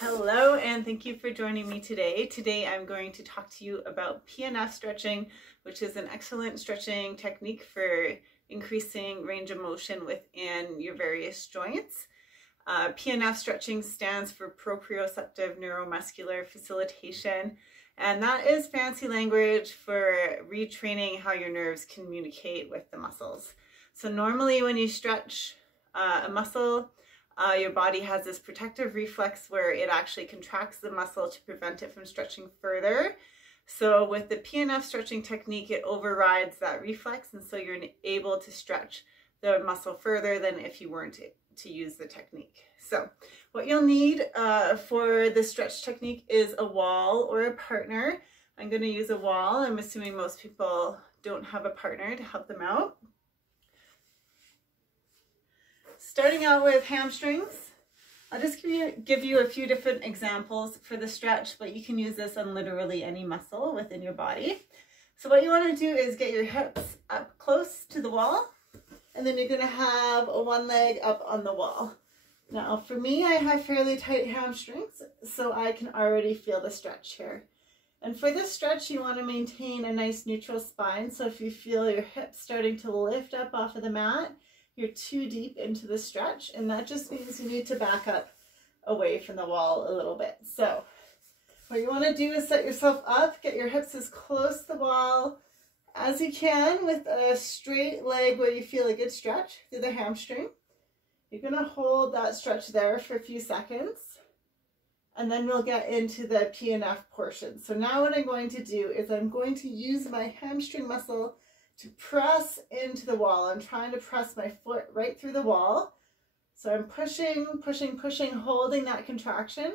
Hello, and thank you for joining me today. Today I'm going to talk to you about Pnf stretching, which is an excellent stretching technique for increasing range of motion within your various joints. Pnf stretching stands for proprioceptive neuromuscular facilitation, and that is fancy language for retraining how your nerves communicate with the muscles. So normally when you stretch a muscle, your body has this protective reflex where it actually contracts the muscle to prevent it from stretching further. So with the Pnf stretching technique, it overrides that reflex, and so you're able to stretch the muscle further than if you weren't to use the technique. So what you'll need for the stretch technique is a wall or a partner. I'm going to use a wall. I'm assuming most people don't have a partner to help them out. Starting out with hamstrings, I'll just give you a few different examples for the stretch, but you can use this on literally any muscle within your body. So what you want to do is get your hips up close to the wall, and then you're going to have one leg up on the wall. Now for me, I have fairly tight hamstrings, so I can already feel the stretch here. And for this stretch, you want to maintain a nice neutral spine. So if you feel your hips starting to lift up off of the mat, you're too deep into the stretch, and that just means you need to back up away from the wall a little bit. So what you want to do is set yourself up, get your hips as close to the wall as you can with a straight leg where you feel a good stretch through the hamstring. You're going to hold that stretch there for a few seconds, and then we'll get into the Pnf portion. So now what I'm going to do is I'm going to use my hamstring muscle to press into the wall. I'm trying to press my foot right through the wall. So I'm pushing, pushing, pushing, holding that contraction.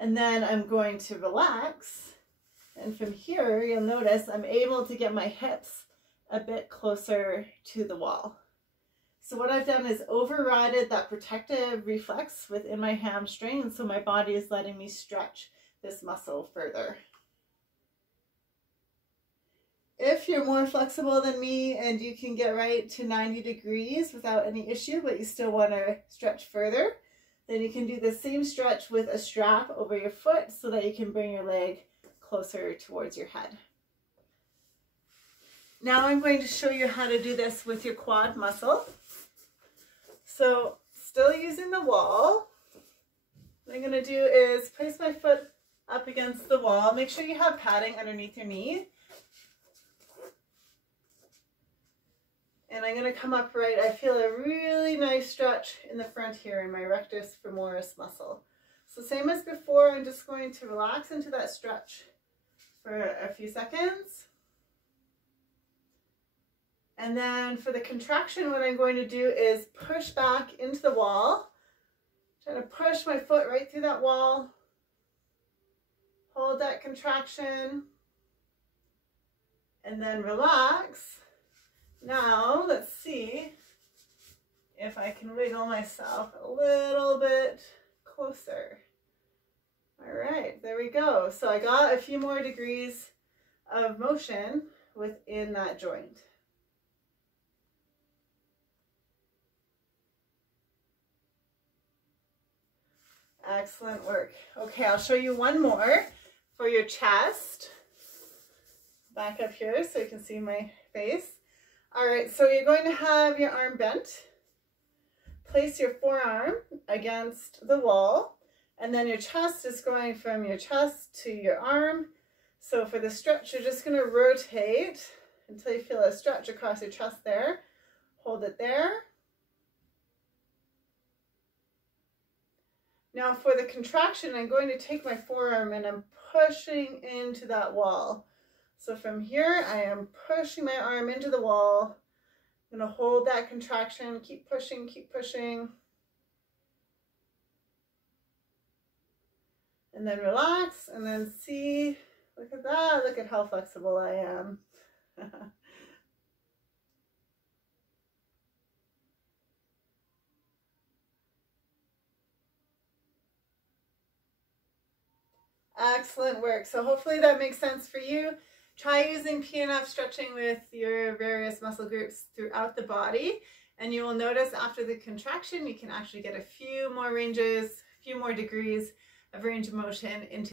And then I'm going to relax. And from here, you'll notice I'm able to get my hips a bit closer to the wall. So what I've done is overridden that protective reflex within my hamstring, and so my body is letting me stretch this muscle further. If you're more flexible than me and you can get right to 90 degrees without any issue, but you still want to stretch further, then you can do the same stretch with a strap over your foot so that you can bring your leg closer towards your head. Now I'm going to show you how to do this with your quad muscle. So still using the wall, what I'm going to do is place my foot up against the wall. Make sure you have padding underneath your knee. And I'm going to come upright. I feel a really nice stretch in the front here in my rectus femoris muscle. So same as before, I'm just going to relax into that stretch for a few seconds. And then for the contraction, what I'm going to do is push back into the wall. Trying to push my foot right through that wall. Hold that contraction. And then relax. Now, let's see if I can wiggle myself a little bit closer. All right, there we go. So I got a few more degrees of motion within that joint. Excellent work. Okay, I'll show you one more for your chest. Back up here so you can see my face. All right, so you're going to have your arm bent. Place your forearm against the wall, and then your chest is going from your chest to your arm. So for the stretch, you're just going to rotate until you feel a stretch across your chest there. Hold it there. Now for the contraction, I'm going to take my forearm and I'm pushing into that wall. So from here, I am pushing my arm into the wall. I'm going to hold that contraction, keep pushing, and then relax, and then see, look at that, look at how flexible I am. Excellent work. So hopefully that makes sense for you. Try using Pnf stretching with your various muscle groups throughout the body, and you will notice after the contraction you can actually get a few more ranges, few more degrees of range of motion into